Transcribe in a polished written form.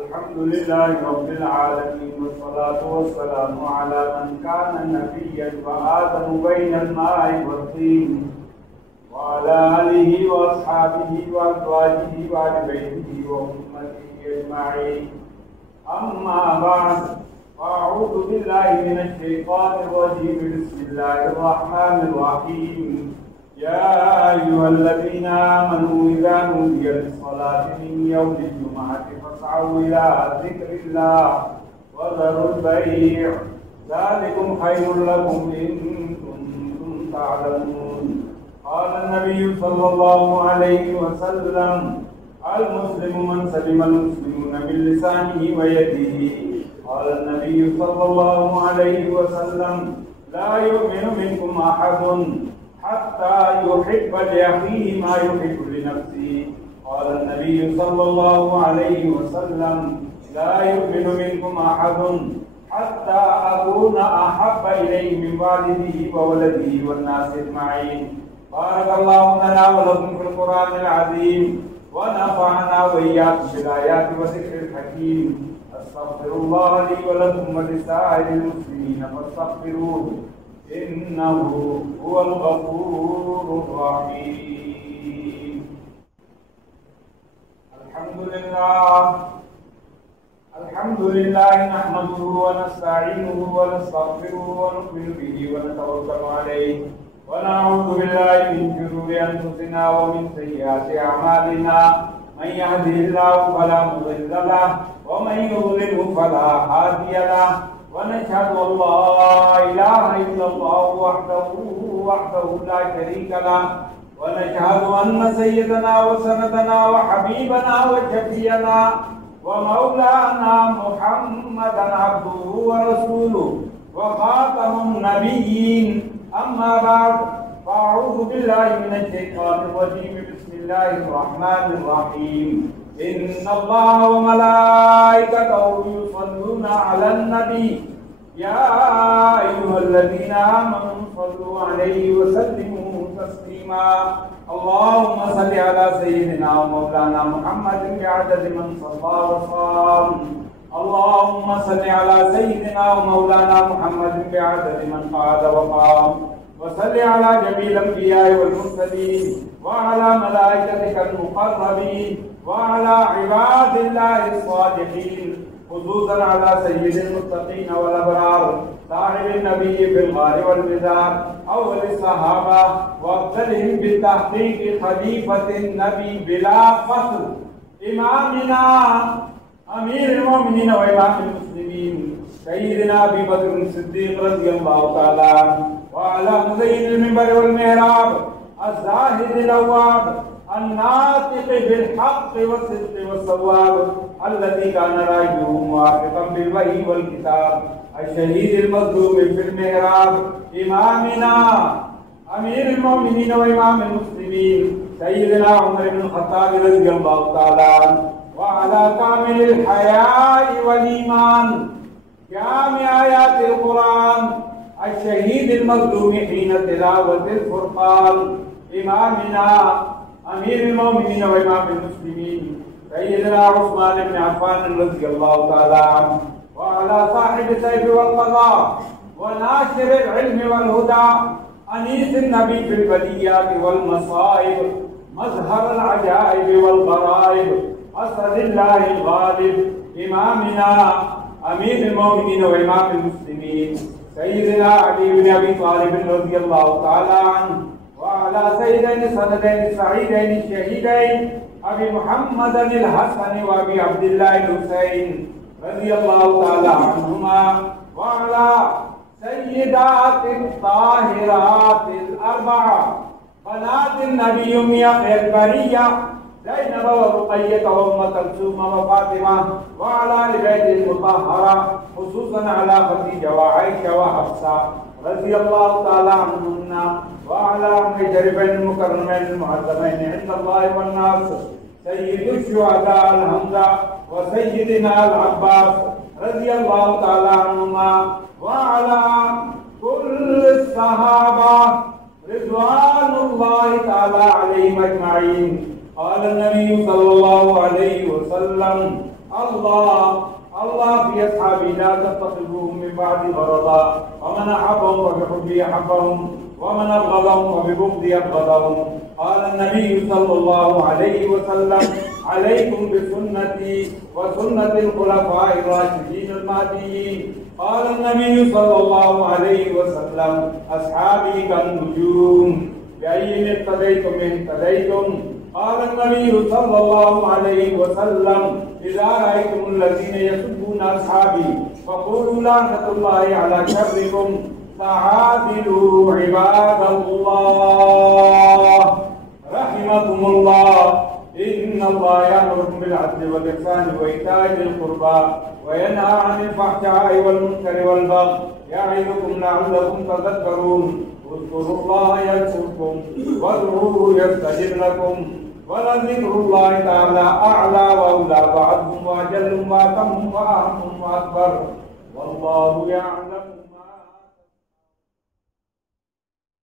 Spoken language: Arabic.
الحمد لله رب العالمين والصلاة والسلام على من كان نبيا وآدم بين الماء والطين وعلى آله وأصحابه وأزواجه وآل بيته وأمته أجمعين. أما بعد، فأعوذ بالله من الشيطان الرجيم. بسم الله الرحمن الرحيم. يا أيها الذين آمنوا إذا نودي للصلاة من يوم الجمعة فاسعوا إلى ذكر الله وذروا البيع ذلكم خير لكم إن كنتم تعلمون. قال النبي صلى الله عليه وسلم: المسلم من سلم المسلمون من لسانه ويده. قال النبي صلى الله عليه وسلم: لا يؤمن منكم أحد حتى يحب لأخيه ما يحب لنفسه. قال النبي صلى الله عليه وسلم: لا يؤمن منكم أحد حتى أكون أحب إليه من والده وولده والناس أجمعين. بارك الله لنا ولكم في القرآن العظيم ونفعنا وإياكم بالآيات والذكر الحكيم. أستغفر الله لي ولكم ولسائر المسلمين فاستغفروه إنه هو الغفور الرحيم. الحمد لله نحمده ونستعينه ونستغفره ونؤمن به ونتوكل عليه ونعوذ بالله من شرور أنفسنا ومن سيئات أعمالنا. من يهده الله فلا مضل له ومن يضلله فلا هادي له. ونشهد أن لا إله إلا الله وحده لا شريك له. ونشهد أن سيدنا وسندنا وحبيبنا وشفيعنا ومولانا محمدا عبده ورسوله وخاتم النبيين. أما بعد، فأعوذ بالله من الشيطان الرجيم. بسم الله الرحمن الرحيم. إن الله وملائكته يصلون على النبي يا أيها الذين آمنوا صلوا عليه وسلموا تسليما. اللهم صل على سيدنا ومولانا محمد بعدد من صلى وصام. اللهم صل على سيدنا ومولانا محمد بعدد من قعد وقام. وصل على جميع الأنبياء والمرسلين وعلى ملائكتك المقربين وعلى عباد الله الصالحين، خصوصا على سيد المتقين والأبرار صاحب النبي في الغار والمزار أول الصحابة وأفضلهم بالتحقيق خليفة النبي بلا فصل إمامنا أمير المؤمنين وإمام المسلمين سيدنا أبي بكر الصديق رضي الله تعالى عنه، وعلى مزين المنبر والمحراب الزاهد الأواب الناطق بالحق والصدق والصواب الذي كان راجعه موافقا بالوحي والكتاب الشهيد المظلوم في المحراب إمامنا أمير المؤمنين وإمام المسلمين سيدنا عمر بن الخطاب رضي الله تعالى عنه، وعلى كامل الحياء والإيمان جامع آيات القرآن الشهيد المظلوم حين تلاوة الفرقان إمامنا أمير المؤمنين وإمام المسلمين سيدنا عثمان بن عفان رضي الله تعالى عنه، وعلى صاحب السيف والقضاء وناشر العلم والهدى أنيس النبي في البليات والمصائب مظهر العجائب والغرائب أسد الله الغالب إمامنا أمير المؤمنين وإمام المسلمين سيدنا علي بن أبي طالب رضي الله تعالى عنه، وعلى سيدين سندين السعيدين الشهيدين أبي محمد الحسن وأبي عبد الله الحسين رضي الله تعالى عنهما، وعلى سيدات الطاهرات الأربعة بنات النبي خير البرية زينب ورقية وأم كلثوم وفاطمة، وعلى آل بيت المطهرة خصوصا على خديجة وعائشة وحفصة رضي الله تعالى عنهن، وعلى أم شريفين المكرمين المعظمين عند الله والناس سيد الشهداء الحمزة وسيدنا العباس رضي الله تعالى عنهما، وعلى كل الصحابة رضوان الله تعالى عليهم أجمعين. قال النبي صلى الله عليه وسلم الله في أصحابي لا تتخذوهم من بعد غرضا ومن أحبهم فبحبي أحبهم ومن أبغضهم فببغضي أبغضهم. قال النبي صلى الله عليه وسلم عليكم بسنتي وسنة الخلفاء الراشدين المهديين. قال النبي صلى الله عليه وسلم أصحابي كالنجوم بأيهم اقتديتم اهتديتم. قال النبي صلى الله عليه وسلم إذا رأيتم الذين يسبون أصحابي فقولوا لعنة الله على شركم فعادلوا عباد الله رحمكم الله. إن الله يأمركم بالعدل والإحسان وإيتاء ذي القربى وينهى عن الفحشاء والمنكر والبغي يعظكم لعلكم تذكرون. اذكروا الله يذكركم وادعوه يستجب لكم ولذكر الله تعالى أعلى وأولى وأعظم وأجل وأتم وأهم وأكبر والله يعلم.